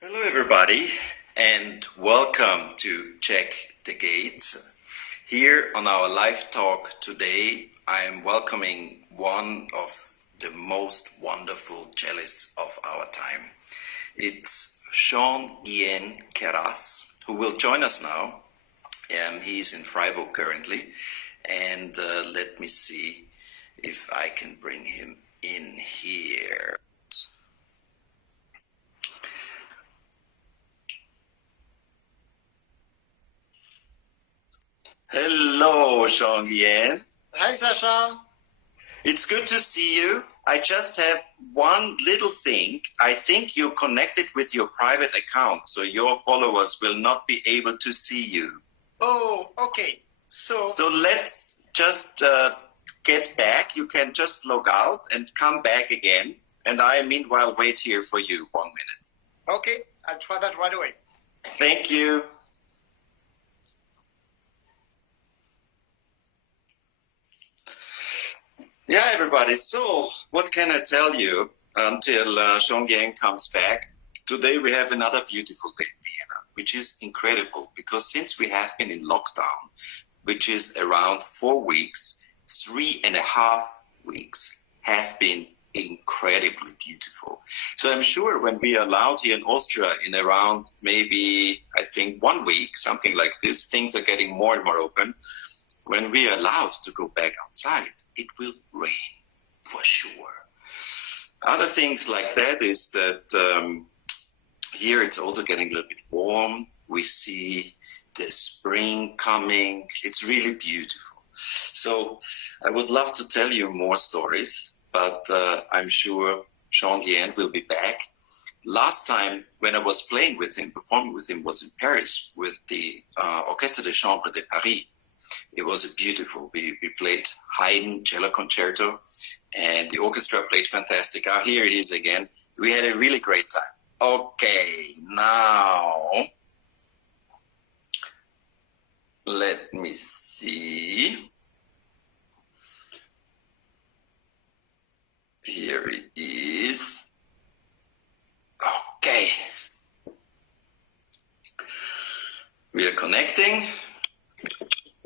Hello, everybody, and welcome to Check the Gate. Here on our live talk today, I am welcoming one of the most wonderful cellists of our time. It's Guihen Qeyras, who will join us now. He's in Freiburg currently, and let me see if I can bring him in here. Hello, Guihen. Hi, Sascha. It's good to see you. I just have one little thing. I think you're connected with your private account, so your followers will not be able to see you. Oh, okay. So let's just get back. You can just log out and come back again. And I, meanwhile, wait here for you 1 minute. Okay, I'll try that right away. Thank you. Yeah, everybody. So, what can I tell you until Guihen comes back? Today we have another beautiful day in Vienna, which is incredible because since we have been in lockdown, which is around 4 weeks, 3.5 weeks have been incredibly beautiful. So I'm sure when we are allowed here in Austria in around maybe, I think 1 week, something like this, things are getting more and more open. When we are allowed to go back outside, it will rain, for sure. Other things like that is that here it's also getting a little bit warm. We see the spring coming. It's really beautiful. So I would love to tell you more stories, but I'm sure Guihen will be back. Last time when I was playing with him, performing with him, was in Paris with the Orchestre de Chambre de Paris. It was a beautiful. We played Haydn cello concerto, and the orchestra played fantastic. Here it is again. We had a really great time. Okay, now let me see. Here it is. Okay. We are connecting.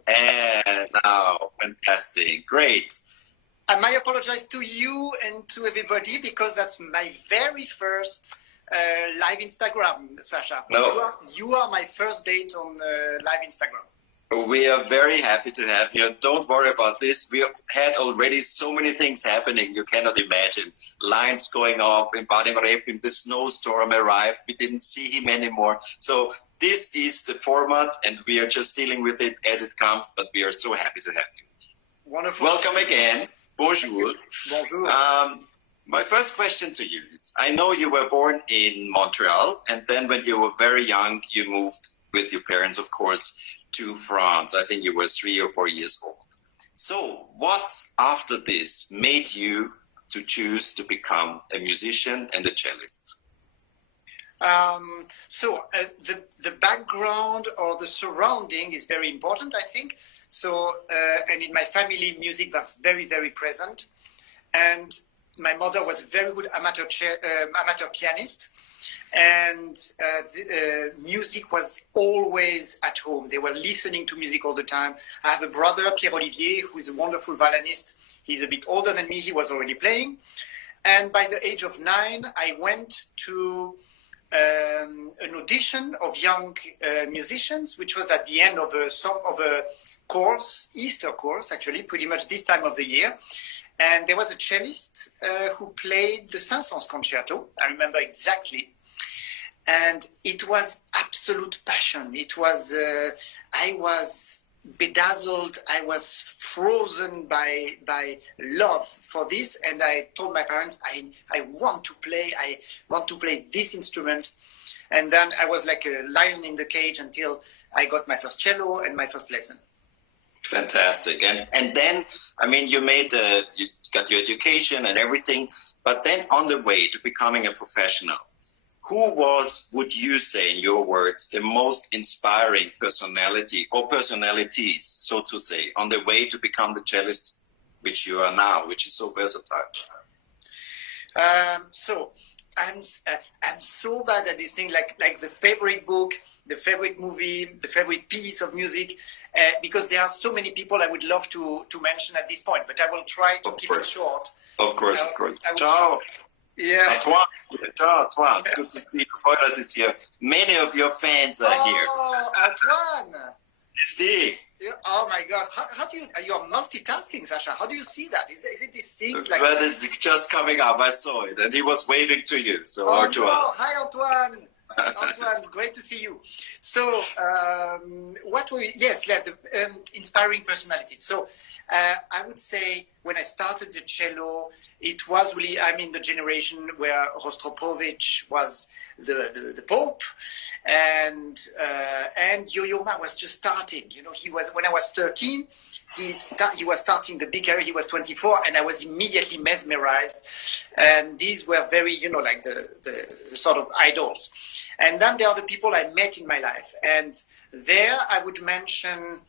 And now, fantastic, great. I might apologize to you and to everybody because that's my very first live Instagram, Sascha. No. You are my first date on live Instagram. We are very happy to have you. Don't worry about this. We had already so many things happening. You cannot imagine. Lines going off in Bad Repim. The snowstorm arrived. We didn't see him anymore. So this is the format, and we are just dealing with it as it comes. But we are so happy to have you. Wonderful. Welcome again. Bonjour. Bonjour. My first question to you is, I know you were born in Montreal, and then when you were very young, you moved with your parents, of course, to France. I think you were 3 or 4 years old. So what after this made you to choose to become a musician and a cellist? The background or the surrounding is very important, I think. So, and in my family, music was very, very present. And my mother was a very good amateur pianist. And music was always at home. They were listening to music all the time. I have a brother, Pierre-Olivier, who is a wonderful violinist. He's a bit older than me. He was already playing. And by the age of 9, I went to an audition of young musicians, which was at the end of a course, Easter course, actually, pretty much this time of the year. And there was a cellist who played the Saint-Saëns concerto. I remember exactly. And it was absolute passion. It was, I was bedazzled. I was frozen by love for this. And I told my parents, I want to play. I want to play this instrument. And then I was like a lion in the cage until I got my first cello and my first lesson. Fantastic. And then, I mean, you got your education and everything, but then on the way to becoming a professional, who was, would you say, in your words, the most inspiring personality or personalities, so to say, on the way to become the cellist which you are now, which is so versatile? So I'm so bad at this thing, like the favorite book, the favorite movie, the favorite piece of music, because there are so many people I would love to mention at this point, but I will try to keep it short. Of course. Ciao. Yeah. Antoine. Good to see you. Queyras is here. Many of your fans are here. Oh, Antoine. See. Oh my God! How do you are multitasking, Sascha? How do you see that? Is it these things like? But it's just coming up. I saw it, and he was waving to you. So, oh, Antoine. no. Hi, Antoine. Antoine, great to see you. So, inspiring personalities. So, I would say when I started the cello, it was really, I'm in the generation where Rostropovich was the Pope, and Yo-Yo Ma was just starting. You know, he was, when I was 13, he was starting the big career. He was 24, and I was immediately mesmerized. And these were very, you know, like the sort of idols. And then there are the people I met in my life, and there I would mention.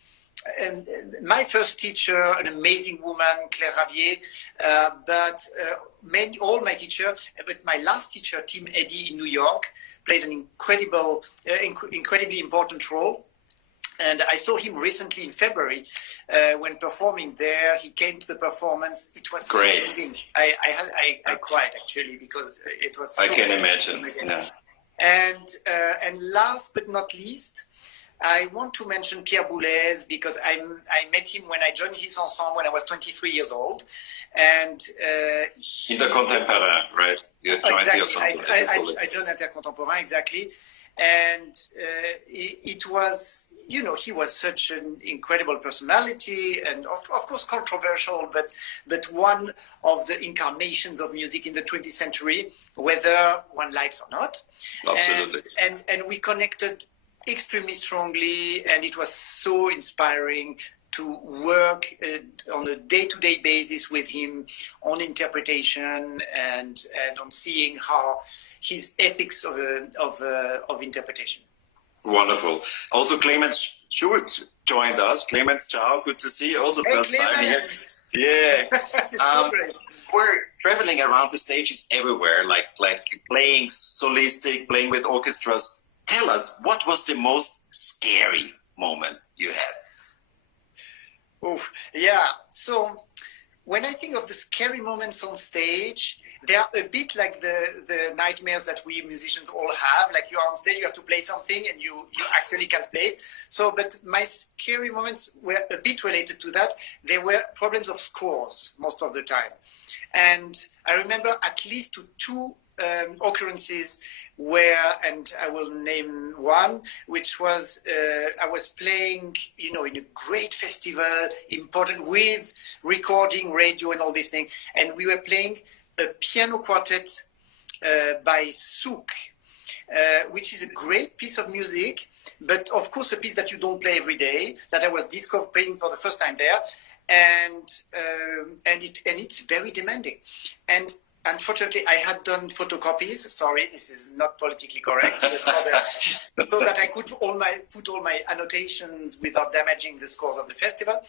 And my first teacher, an amazing woman, Claire Ravier, all my teachers, but my last teacher, Tim Eddy in New York, played an incredibly important role. And I saw him recently in February when performing there. He came to the performance. It was great. So moving. I cried actually because it was. So I can imagine. Yeah. And last but not least, I want to mention Pierre Boulez because I met him when I joined his ensemble when I was 23 years old, and in the Contemporain, right? You joined the ensemble. I joined Intercontemporain, exactly, and it was, you know, he was such an incredible personality, and of course controversial, but one of the incarnations of music in the 20th century, whether one likes or not. Absolutely. And we connected extremely strongly, and it was so inspiring to work on a day-to-day basis with him on interpretation and on seeing how his ethics of interpretation. Wonderful. Also, Clemens Schubert joined us. Clemens, ciao. Good to see you. Also, first time here. Yeah. So great. We're traveling around the stages everywhere, like playing solistic, playing with orchestras. Tell us, what was the most scary moment you had? Oh, yeah. So when I think of the scary moments on stage, they are a bit like the nightmares that we musicians all have. Like you're on stage, you have to play something and you actually can't play it. So, but my scary moments were a bit related to that. They were problems of scores most of the time. And I remember at least two occurrences where, and I will name one, which was I was playing, you know, in a great festival, important with recording, radio, and all these things, and we were playing a piano quartet by Souk, which is a great piece of music, but of course a piece that you don't play every day. That I was playing for the first time there, and it's very demanding, and unfortunately, I had done photocopies. Sorry, this is not politically correct. So that I could put all my annotations without damaging the scores of the festival.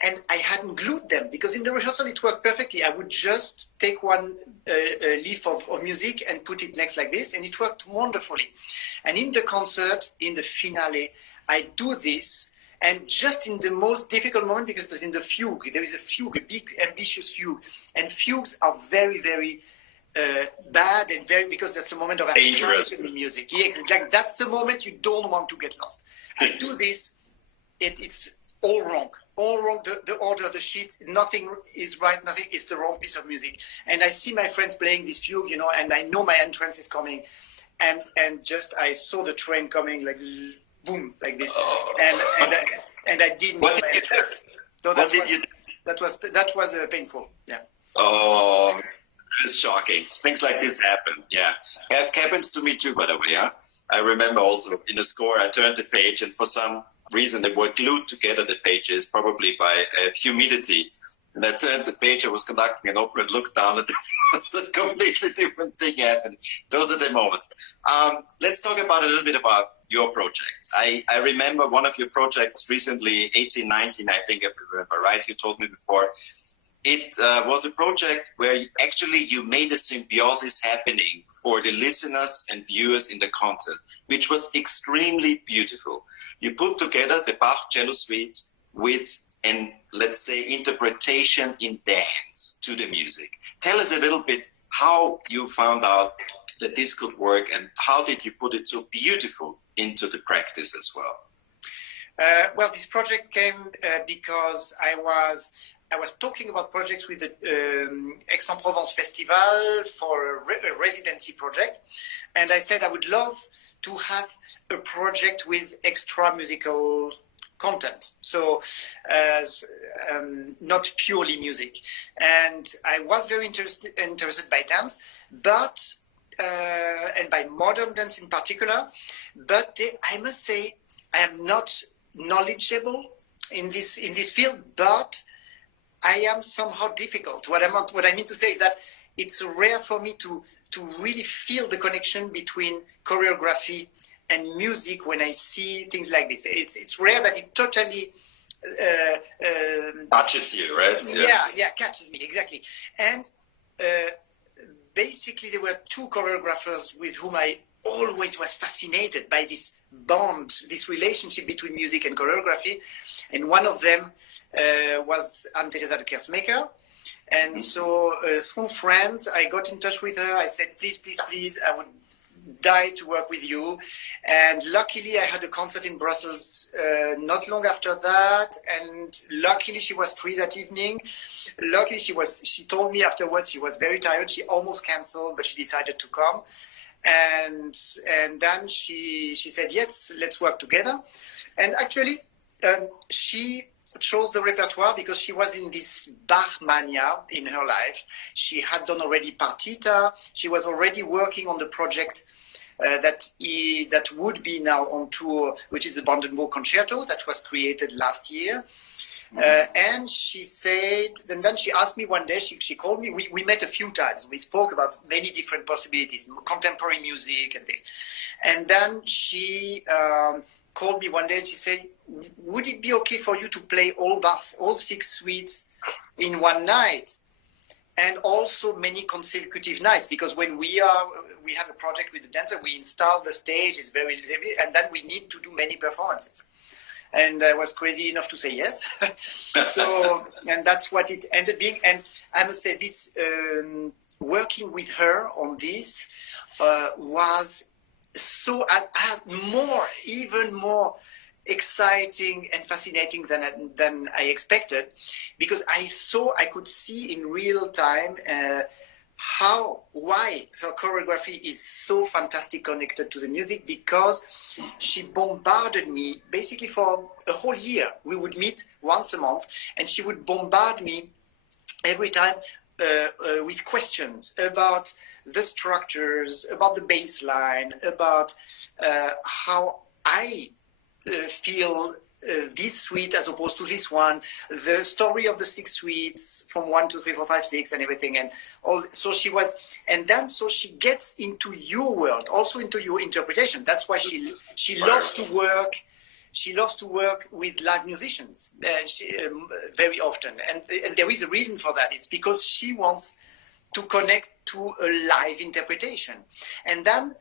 And I hadn't glued them because in the rehearsal it worked perfectly. I would just take one leaf of music and put it next like this, and it worked wonderfully. And in the concert, in the finale, I do this. And just in the most difficult moment, because it's in the fugue, there is a fugue, a big, ambitious fugue. And fugues are very, very bad and because that's the moment of abstraction in music. Yes, like that's the moment you don't want to get lost. I do this, it's all wrong. All wrong, the order, the sheets, nothing is right, nothing, it's the wrong piece of music. And I see my friends playing this fugue, you know, and I know my entrance is coming. And just, I saw the train coming like... boom, like this, and I did miss my entrance. So that was painful. Yeah. Oh, it's shocking. Things like this happen. Yeah, it happens to me too. By the way, yeah. I remember also in the score, I turned the page, and for some reason they were glued together. The pages, probably by humidity. And I turned the page. I was conducting an opera and looked down, and there was a completely different thing happening. Those are the moments. Let's talk about a little bit about your projects. I remember one of your projects recently, 1819, I think, if I remember right, you told me before. it was a project where you made a symbiosis happening for the listeners and viewers in the concert, which was extremely beautiful. You put together the Bach cello suites with an, let's say, interpretation in dance to the music. Tell us a little bit how you found out that this could work, and how did you put it so beautiful into the practice as well? Well, this project came because I was talking about projects with the Aix-en-Provence Festival for a residency project, and I said I would love to have a project with extra musical content, so not purely music. And I was very interested by dance, but and by modern dance in particular. But I must say I am not knowledgeable in this field, but I am somehow difficult. What I mean to say is that it's rare for me to really feel the connection between choreography and music when I see things like this. It's rare that it totally touches you, right? Yeah, catches me, exactly. And basically there were two choreographers with whom I always was fascinated by this bond, this relationship between music and choreography. And one of them was Anne-Theresa de Kersmaker. And so through friends, I got in touch with her. I said, please, I would die to work with you. And luckily I had a concert in Brussels not long after that, and luckily she was free that evening. Luckily she told me afterwards she was very tired. She almost canceled, but she decided to come. And then she said, yes, let's work together. And actually she chose the repertoire because she was in this Bach mania in her life. She had done already partita. She was already working on the project that would be now on tour, which is the Brandenburg Concerto that was created last year. And she said, and then she asked me one day, she called me, we met a few times. We spoke about many different possibilities, contemporary music and this. And then she called me one day and she said, would it be okay for you to play all Bach's, all 6 suites in one night? And also many consecutive nights, because when we have a project with the dancer, we install the stage, it's very heavy, and then we need to do many performances. And I was crazy enough to say yes. So, and that's what it ended being. And I must say this, working with her on this was so even more exciting and fascinating than I expected, because I could see in real time why her choreography is so fantastic connected to the music, because she bombarded me basically for a whole year. We would meet once a month and she would bombard me every time with questions about the structures, about the bass line, about how I feel this suite as opposed to this one, the story of the 6 suites from 1, 2, 3, 4, 5, 6 and everything. And all. So she gets into your world, also into your interpretation. That's why she loves to work. She loves to work with live musicians very often. And there is a reason for that. It's because she wants to connect to a live interpretation. And then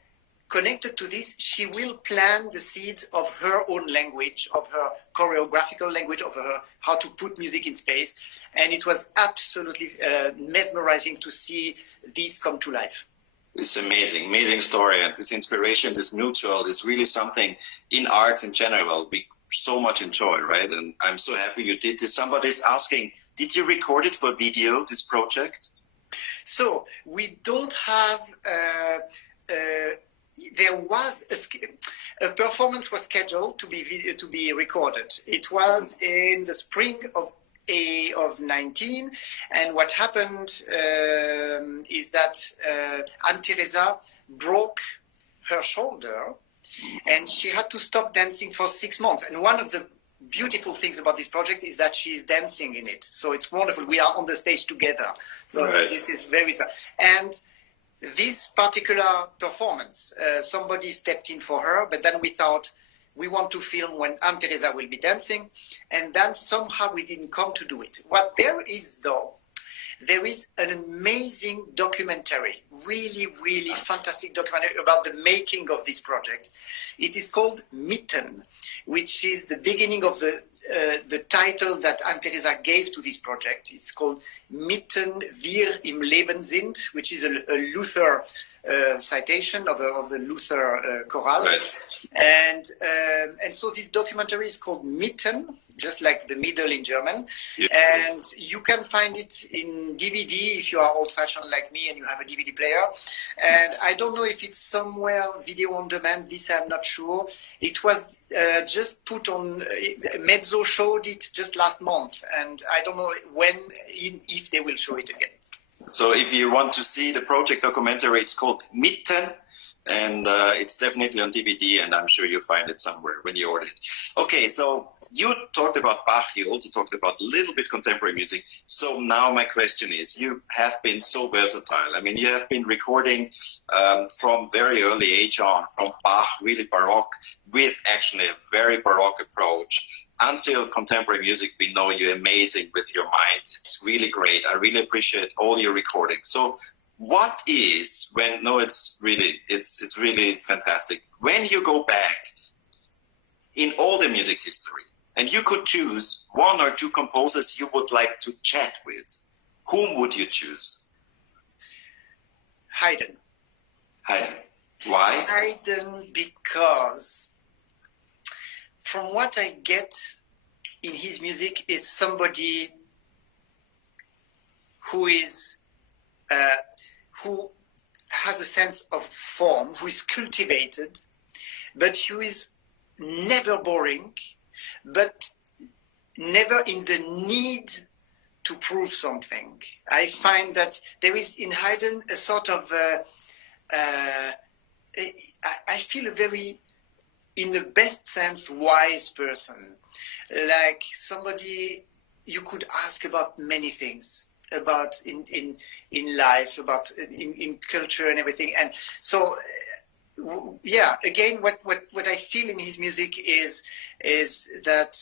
connected to this, she will plant the seeds of her own language, of her choreographical language, of her how to put music in space. And it was absolutely mesmerizing to see this come to life. It's amazing story. And this inspiration, this mutual, is really something in arts in general we so much enjoy, right? And I'm so happy you did this. Somebody's asking, did you record it for video, this project? So we don't have... there was a performance was scheduled to be recorded. It was in the spring of 19, and what happened is that Anne-Theresa broke her shoulder, and she had to stop dancing for 6 months. And one of the beautiful things about this project is that she's dancing in it, so it's wonderful. We are on the stage together, so right. This is very special. And this particular performance, somebody stepped in for her, but then we thought we want to film when Anne-Theresa will be dancing, and then somehow we didn't come to do it. What there is, though, there is an amazing documentary, really, really fantastic documentary about the making of this project. It is called Mitten, which is the beginning of the title that Anne-Theresa gave to this project. It's called Mitten wir im Leben sind, which is a Luther citation of the Luther chorale. Right. And so this documentary is called Mitten, just like the middle in German. Yeah. And you can find it in DVD if you are old-fashioned like me and you have a DVD player. And I don't know if it's somewhere video on demand. This I'm not sure. It was just put on, Mezzo showed it just last month. And I don't know when, if they will show it again. So if you want to see the project documentary, it's called Mitten, and it's definitely on DVD, and I'm sure you'll find it somewhere when you order it. Okay, so you talked about Bach, you also talked about a little bit contemporary music. So now my question is, you have been so versatile. I mean, you have been recording from very early age on, from Bach, really Baroque, with actually a very Baroque approach, until contemporary music. We know you're amazing with your mind. It's really great. I really appreciate all your recording. So what is, it's really fantastic. When you go back in all the music history, and you could choose one or two composers you would like to chat with, whom would you choose? Haydn. Haydn. Why? Haydn, because from what I get in his music is somebody who is who has a sense of form, who is cultivated, but who is never boring, but never in the need to prove something. I find that there is in Haydn a sort of I feel a very, in the best sense, wise person, like somebody you could ask about many things, about in life, about in culture and everything. And so yeah, again, what I feel in his music is that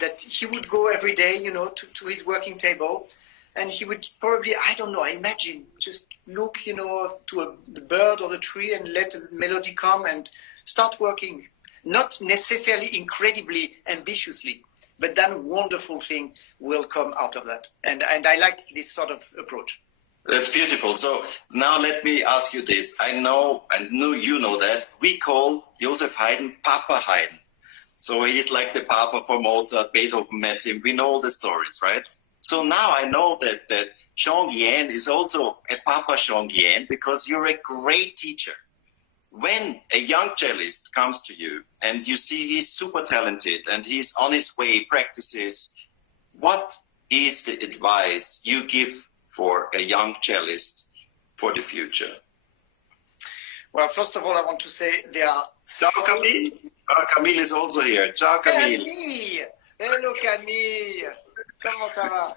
that he would go every day, to his working table, and he would probably, I don't know, I imagine, just look, to the bird or the tree and let a melody come and start working. Not necessarily incredibly ambitiously, but then wonderful thing will come out of that. And I like this sort of approach. That's beautiful. So now let me ask you this. I know, and you know that, we call Joseph Haydn Papa Haydn. So he's like the Papa for Mozart, Beethoven met him. We know all the stories, right? So now I know that Jean Guihen is also a Papa Jean Guihen, because you're a great teacher. When a young cellist comes to you and you see he's super talented and he's on his way, practices, what is the advice you give for a young cellist for the future? Well, first of all, I want to say there are... Ciao, Camille. Camille is also here. Ciao, Camille. Camille. Hello, Camille. Comment ça va?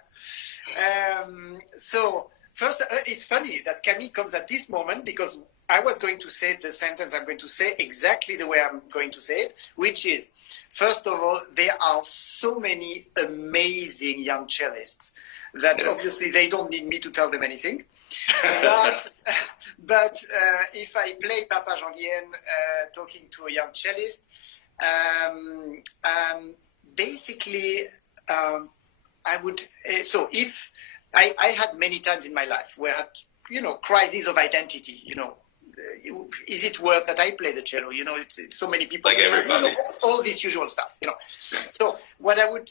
So, first, it's funny that Camille comes at this moment, because I was going to say the sentence I'm going to say exactly the way I'm going to say it, which is, first of all, there are so many amazing young cellists that obviously they don't need me to tell them anything. But if I play Papa Jean Guihen talking to a young cellist, basically I would, so if I had many times in my life where I had, crises of identity, is it worth that I play the cello? It's so many people, like everybody. All this usual stuff, So what I would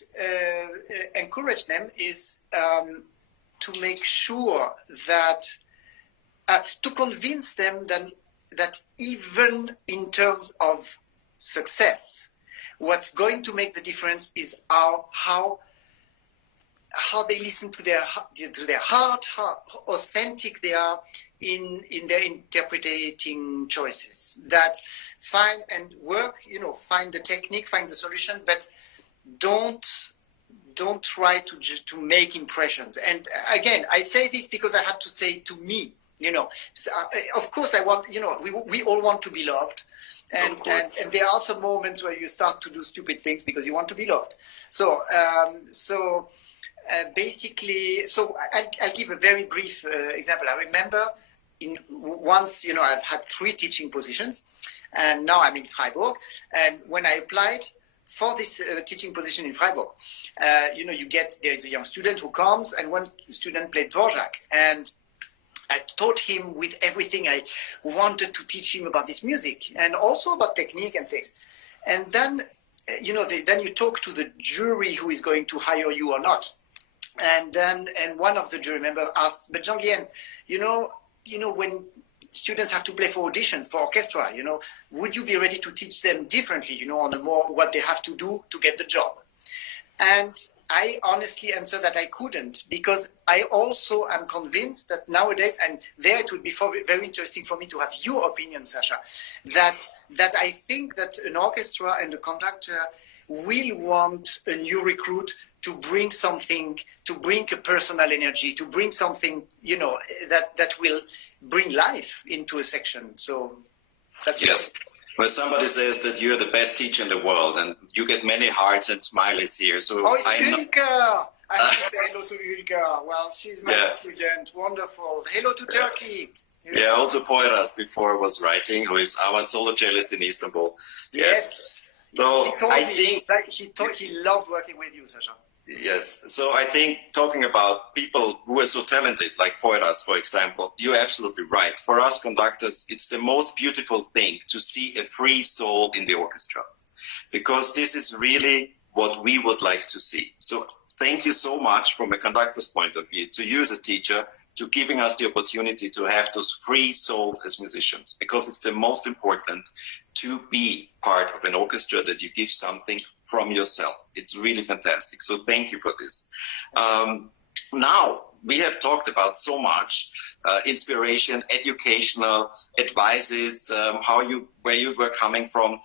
encourage them is to make sure that, to convince them that even in terms of success, what's going to make the difference is how they listen to their heart, how authentic they are in their interpreting choices. That find and work, find the technique, find the solution, but don't try to make impressions. And again, I say this because I had to say to me, of course I want, we all want to be loved. And there are some moments where you start to do stupid things because you want to be loved. So basically, so I'll give a very brief example. I remember once, I've had 3 teaching positions, and now I'm in Freiburg. And when I applied for this teaching position in Freiburg, there's a young student who comes, and one student played Dvorak, and I taught him with everything I wanted to teach him about this music, and also about technique and things. And then, then you talk to the jury who is going to hire you or not. And one of the jury members asked, but Jean Guihen, when students have to play for auditions, for orchestra, would you be ready to teach them differently, on a more what they have to do to get the job? And I honestly answered that I couldn't, because I also am convinced that nowadays, and there it would be very interesting for me to have your opinion, Sascha, that I think that an orchestra and a conductor will want a new recruit to bring something, to bring a personal energy, to bring something, that will bring life into a section. So that's yes. Well, somebody says that you're the best teacher in the world, and you get many hearts and smileys here. So it's Ulrika. I have to say hello to Ulrika. Well, she's my student. Wonderful. Hello to Turkey. Yeah, also Queyras before was writing, who is our solo cellist in Istanbul. Yes. So he loved working with you, Sascha. Yes. So I think talking about people who are so talented, like Queyras, for example, you're absolutely right. For us conductors, it's the most beautiful thing to see a free soul in the orchestra, because this is really what we would like to see. So thank you so much from a conductor's point of view, to you as a teacher, to giving us the opportunity to have those free souls as musicians, because it's the most important to be part of an orchestra, that you give something from yourself. It's really fantastic. So thank you for this. Now we have talked about so much inspiration, educational advices, where you were coming from.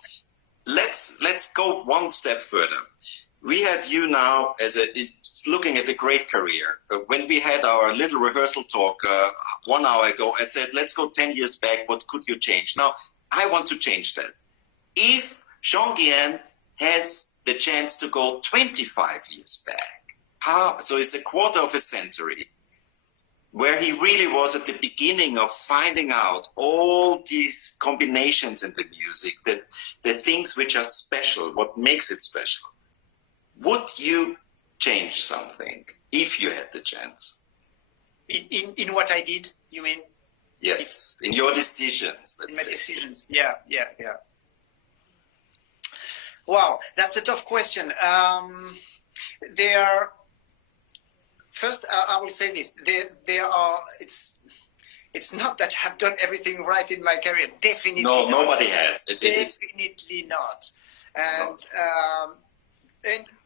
Let's go one step further. We have you now looking at a great career. When we had our little rehearsal talk 1 hour ago, I said, let's go 10 years back. What could you change? Now, I want to change that. If Jean Guihen has the chance to go 25 years back, so it's a quarter of a century, where he really was at the beginning of finding out all these combinations in the music, the things which are special, what makes it special. Would you change something if you had the chance? In what I did, you mean? Yes, in your decisions. In my decisions, yeah. Wow, that's a tough question. First, I will say this. It's not that I've done everything right in my career. Definitely no, not. Nobody has. Definitely not.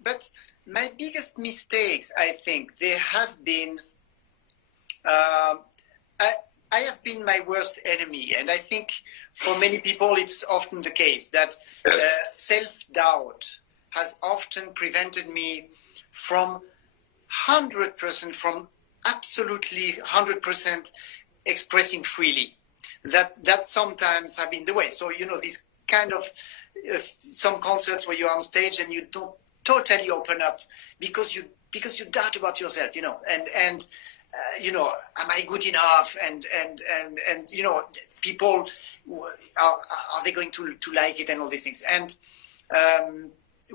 But my biggest mistakes, I think, they have been. I have been my worst enemy, and I think for many people it's often the case that self-doubt has often prevented me from 100%, from absolutely 100% expressing freely. That sometimes have been the way. So this kind of some concerts where you're on stage and you don't totally open up because you doubt about yourself, and am I good enough? And people are they going to like it and all these things, and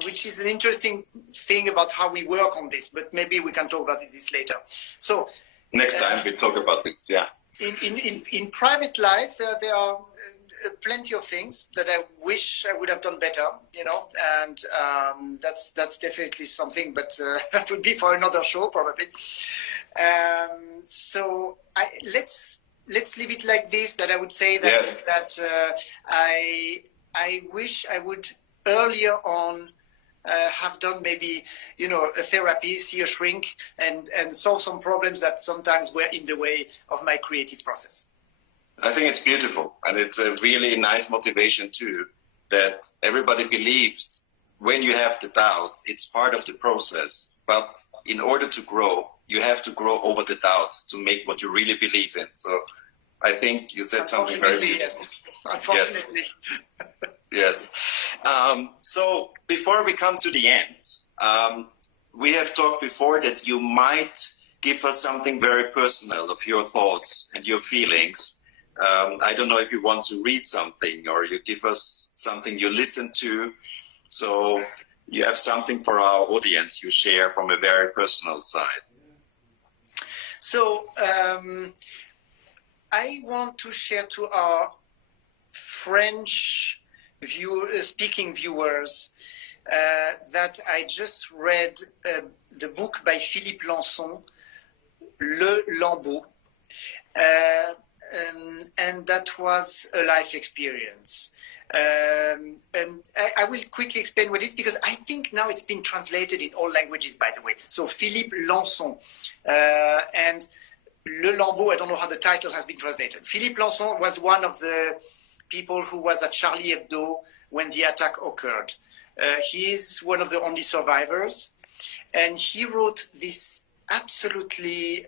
which is an interesting thing about how we work on this. But maybe we can talk about this later. So next time we talk about this. Yeah. In private life, there are plenty of things that I wish I would have done better, and that's definitely something, but that would be for another show probably. So let's leave it like this. That I would say that I wish I would earlier on have done maybe a therapy, see a shrink, and solve some problems that sometimes were in the way of my creative process. I think it's beautiful, and it's a really nice motivation too, that everybody believes when you have the doubts, it's part of the process. But in order to grow, you have to grow over the doubts to make what you really believe in. So I think you said something very beautiful. Yes. Unfortunately. Yes. So before we come to the end, we have talked before that you might give us something very personal of your thoughts and your feelings. I don't know if you want to read something or you give us something you listen to. So you have something for our audience you share from a very personal side. So I want to share to our French speaking viewers that I just read the book by Philippe Lançon, Le Lambeau, and that was a life experience. And I will quickly explain what it is, because I think now it's been translated in all languages, by the way. So Philippe Lançon and Le Lambeau, I don't know how the title has been translated. Philippe Lançon was one of the people who was at Charlie Hebdo when the attack occurred. He is one of the only survivors, and he wrote this absolutely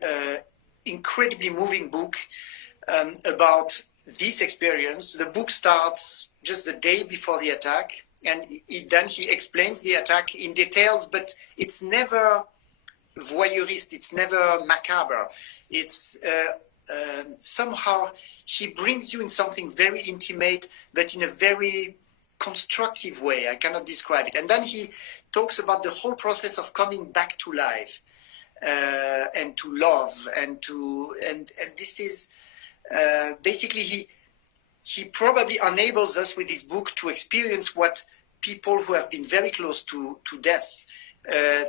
incredibly moving book about this experience. The book starts just the day before the attack, and then he explains the attack in details, but it's never voyeurist, it's never macabre. It's somehow he brings you in something very intimate, but in a very constructive way. I cannot describe it. And then he talks about the whole process of coming back to life and to love and this is basically he probably enables us with this book to experience what people who have been very close to death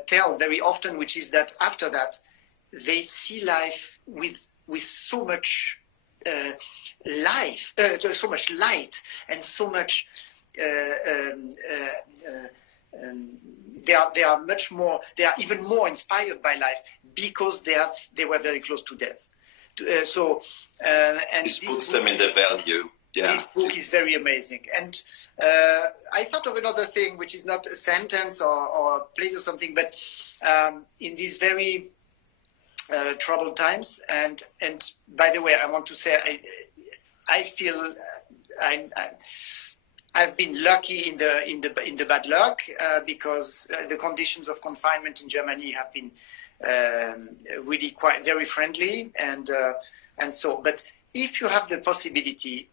tell very often, which is that after that they see life with so much so much light and so much they are much more, they are even more inspired by life because they were very close to death. And this puts them in the value. Yeah. This book is very amazing. And I thought of another thing, which is not a sentence or a place or something, but in these very troubled times. And by the way, I want to say, I feel I've been lucky in the bad luck because the conditions of confinement in Germany have been really quite very friendly, and so. But if you have the possibility,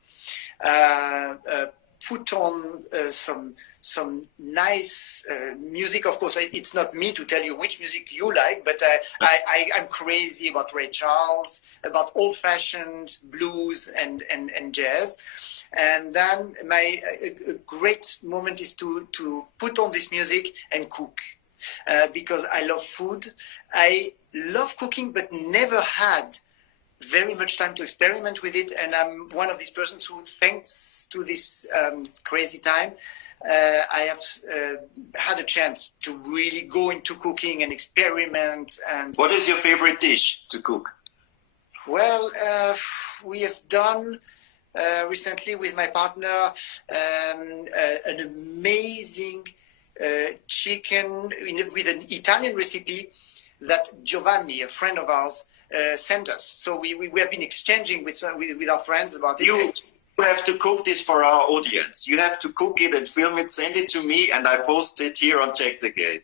put on some nice music. Of course, it's not me to tell you which music you like, but I'm crazy about Ray Charles, about old-fashioned blues and jazz. And then my great moment is to put on this music and cook, because I love food. I love cooking, but never had very much time to experiment with it. And I'm one of these persons who, thanks to this crazy time, I have had a chance to really go into cooking and experiment. And what is your favorite dish to cook? Well, we have done recently with my partner an amazing chicken with an Italian recipe that Giovanni, a friend of ours, sent us. So we have been exchanging with our friends about it. You have to cook this for our audience. You have to cook it and film it, send it to me, and I post it here on Check the Gate.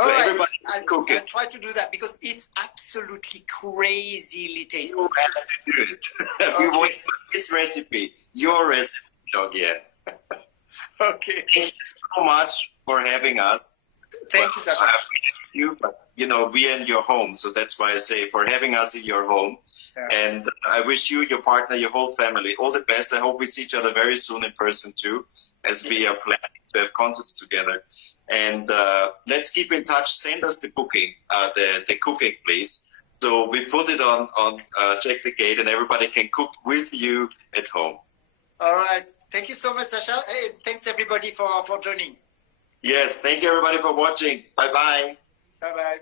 So everybody can cook it. I'll try to do that because it's absolutely crazily tasty. You have to do it. We want this recipe, your recipe, Guihen. Okay. Thank you so much for having us. Thank you, Sascha. But we are in your home, so that's why I say for having us in your home. Yeah. And I wish you, your partner, your whole family all the best. I hope we see each other very soon in person too, as we are planning to have concerts together. And let's keep in touch. Send us the booking, the cooking, please. So we put it on Check the Gate, and everybody can cook with you at home. All right. Thank you so much, Sascha. Hey, thanks everybody for joining. Yes, thank you everybody for watching. Bye-bye. Bye-bye.